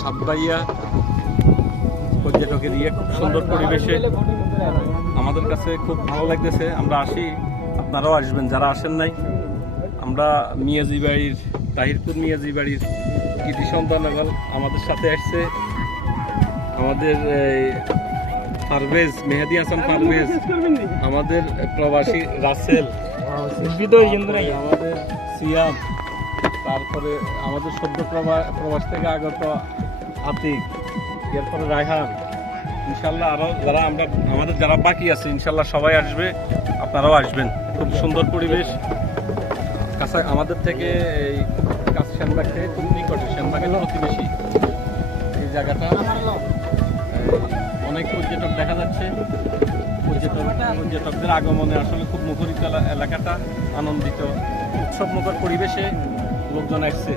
সাতবাইয়া পর্যটকের খুব সুন্দর পরিবেশে আমাদের কাছে খুব ভালো লাগতেছে। আমরা আসি, আপনারাও আসবেন যারা আসেন নাই। আমরা মিয়াজি বাড়ির তাহিরপুর মিয়াজি বাড়ির কৃতি সন্তানগণ আমাদের সাথে আসছে। আমাদের পারভেজ, মেহেদি হাসান পারভেজ, আমাদের প্রবাসী রাসেল, আমাদের সিয়াম, তারপরে আমাদের সদ্য প্রবাস থেকে আগত আতিক, এরপরে রায়হান। ইনশাল্লাহ আরও আমাদের যারা বাকি আছে ইনশাল্লাহ সবাই আসবে, আপনারাও আসবেন। খুব সুন্দর পরিবেশ, কাছে আমাদের থেকে এই কাছে শ্যানবাগ থেকে খুব নিকটে, শ্যানবাগের প্রতিবেশী এই জায়গাটা। অনেক পর্যটক দেখা যাচ্ছে, পর্যটকদের আগমনে আসলে খুব মুখরিত এলাকাটা, আনন্দিত উৎসবমুখর পরিবেশে লোকজন আসছে।